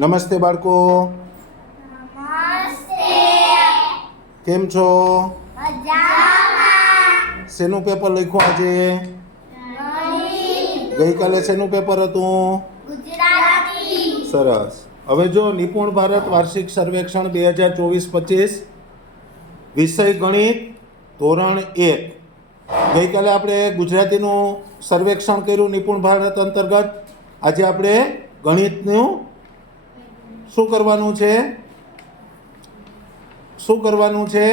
નમસ્તે બાળકો, કેમ છો? શેનું પેપર લખ્યું આજે? ગઈકાલે શેનું પેપર હતું? સરસ. હવે જો નિપુણ ભારત વાર્ષિક સર્વેક્ષણ 2024-25 વિષય ગણિત ધોરણ 1. ગઈકાલે આપણે ગુજરાતીનું સર્વેક્ષણ કર્યું નિપુણ ભારત અંતર્ગત. આજે આપણે ગણિતનું શું કરવાનું છે?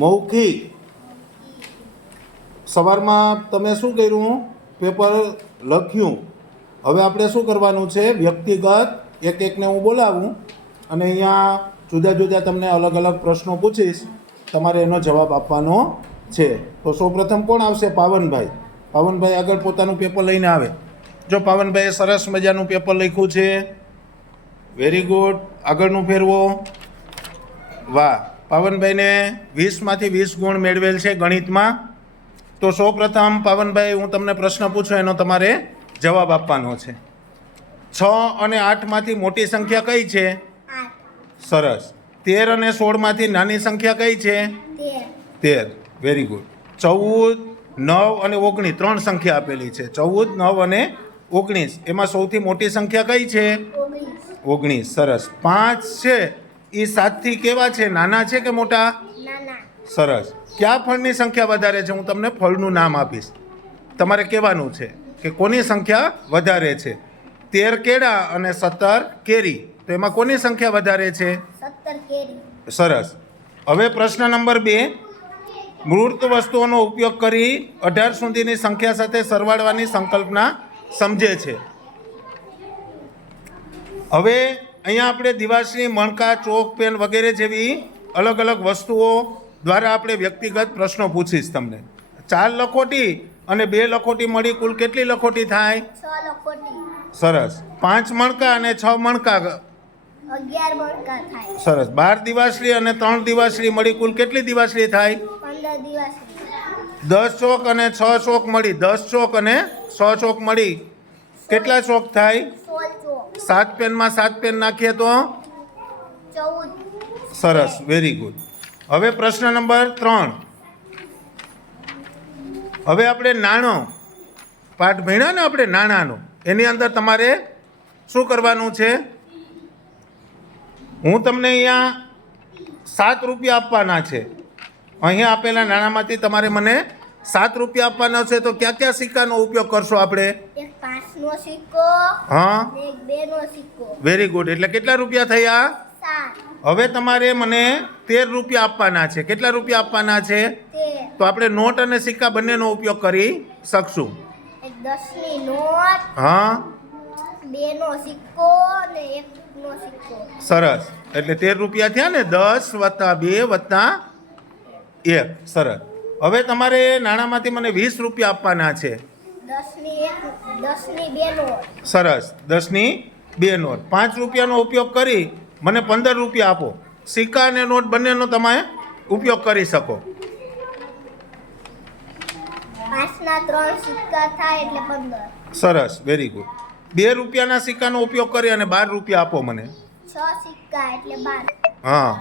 મૌખિક. સવારમાં તમે શું કર્યું? પેપર લખ્યું. હવે આપણે શું કરવાનું છે? વ્યક્તિગત એકને હું બોલાવું અને અહીંયા જુદા જુદા તમને અલગ અલગ પ્રશ્નો પૂછીશ, તમારે એનો જવાબ આપવાનો છે. તો સૌપ્રથમ કોણ આવશે? પાવનભાઈ. પાવનભાઈ આગળ પોતાનું પેપર લઈને આવે. જો પાવનભાઈએ સરસ મજાનું પેપર લખ્યું છે. Very good. આગળનું ફેરવો. વાહ, પાવનભાઈને 20માંથી 20 ગુણ મેળવેલ છે ગણિતમાં. તો સૌપ્રથમ પાવનભાઈ, હું તમને પ્રશ્ન પૂછું, એનો તમારે જવાબ આપવાનો છે. 6 અને 8માંથી મોટી સંખ્યા કઈ છે? સરસ. 13 અને 16માંથી નાની સંખ્યા કઈ છે? 13. Very good. 14, 9 અને 19 ત્રણ સંખ્યા આપેલી છે. 14, 9 અને 19 એમાં સૌથી મોટી સંખ્યા કઈ છે? 19. સરસ. 5 છે એ 7થી કેવા છે? નાના છે કે મોટા? સરસ. કયા ફળની સંખ્યા વધારે છે? હું તમને ફળનું નામ આપીશ, તમારે કહેવાનું છે કે કોની સંખ્યા વધારે છે. 13 કેળા અને 17 કેરી. તો એમાં કોની સંખ્યા વધારે છે? 17 કેરી. સરસ. હવે પ્રશ્ન નંબર 2. મૂર્ત વસ્તુઓનો ઉપયોગ કરી 18 સુધીની સંખ્યા સાથે સરવાળવાની સંકલ્પના સમજે છે. હવે અહીંયા આપણે દિવાસળી, મણકા, ચોક, પેન વગેરે જેવી અલગ અલગ વસ્તુઓ દ્વારા આપણે વ્યક્તિગત પ્રશ્નો પૂછીશ તમને. 4 લખોટી અને 2 લખોટી મળી કુલ કેટલી લખોટી થાય? 6 લખોટી. સરસ. 5 મણકા અને 6 મણકા 11 મણકા થાય. સરસ. 12 દિવાસળી અને 3 દિવાસળી મળી કુલ કેટલી દિવાસળી થાય? 15 દિવાસળી. 10 ચોક અને 6 ચોક મળી 10 ચોક અને 6 ચોક મળી કેટલા ચોક થાય? 16 ચોક. 7 પેનમાં 7 પેન નાખીએ તો? 14. સરસ. Very good. હવે પ્રશ્ન નંબર 3. હવે આપણે નાણો પાઠ ભણ્યા ને આપણે, નાણાંનો. એની અંદર તમારે શું કરવાનું છે? હું તમને અહીંયા 7 રૂપિયા આપવાના છે. અહીંયા આપેલા નાણાંમાંથી તમારે મને 7 રૂપિયા આપવાના છે. તો ક્યાં ક્યાં સિક્કાનો ઉપયોગ કરશો આપણે? એક 5 નો સિક્કો. હા, અને એક 2 નો સિક્કો. Very good. એટલે કેટલા રૂપિયા થયા? 7. હવે તમારે મને 13 રૂપિયા આપવાના છે. કેટલા રૂપિયા આપવાના છે? 13. તો આપણે નોટ અને સિક્કા બંનેનો ઉપયોગ કરી શકશું. એક 10 ની નોટ, હા, 2 નો સિક્કો અને 1 નો સિક્કો. સરસ. એટલે 13 રૂપિયા થયા ને? 10 + 2 + 1. સરસ. હવે તમારે નાણાંમાંથી મને 20 રૂપિયા આપવાના છે. 10 ની 2 નોટ. સરસ. 10 ની 2 નોટ. 5 રૂપિયાનો ઉપયોગ કરી મને 15 રૂપિયા આપો. સિક્કા અને નોટ બંનેનો તમે ઉપયોગ કરી શકો. 5 ના 3 સિક્કા થાય એટલે 15. સરસ. Very good. 2 રૂપિયાના સિક્કાનો ઉપયોગ કરી અને 12 રૂપિયા આપો મને. 6 સિક્કા એટલે 12. હા.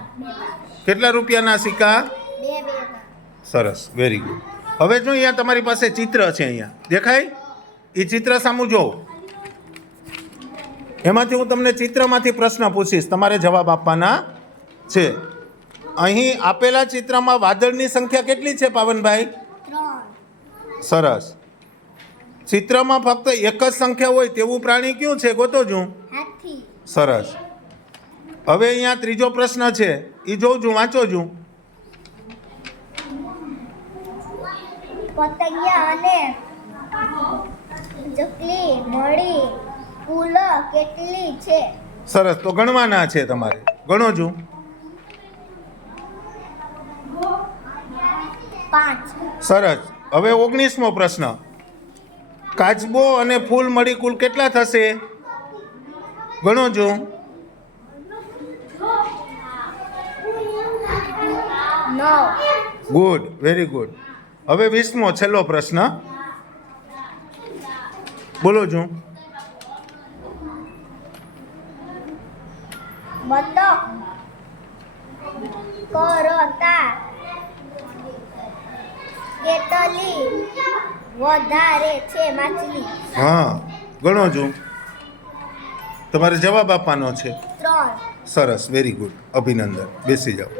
કેટલા રૂપિયાના સિક્કા? 2 ના. સરસ. Very good. હવે જો અહીંયા તમારી પાસે ચિત્ર છે, અહીંયા દેખાય? એ ચિત્ર સામું જો. એમાંથી હું તમને ચિત્રમાંથી પ્રશ્ન પૂછીશ, તમારે જવાબ આપવાના છે. અહીં આપેલા ચિત્રમાં વાદળની સંખ્યા કેટલી છે પાવનભાઈ? 3. સરસ. ચિત્રમાં ફક્ત એક જ સંખ્યા હોય તેવું પ્રાણી કયું છે? ગોતો છું. હાથી. સરસ. હવે અહીંયા ત્રીજો પ્રશ્ન છે, એ જોઉં છું, વાંચો છું. પતંગિયા અને ચકલી મળી કુલ કેટલી છે? સરસ. તો ગણવાના છે તમારે. ગણો છું. 5. સરસ. હવે 19મો પ્રશ્ન. કાચબો અને ફૂલ મળી કુલ કેટલા થશે? ગણો છું. 9. ગુડ. Very good. હવે 20મો છેલ્લો પ્રશ્ન બોલો છું. બતક કરતા કેટલી વધારે છે માછલી? હા, ગણો છું. તમારે જવાબ આપવાનો છે. 3. સરસ, વેરી ગુડ, અભિનંદન. બેસી જાઓ.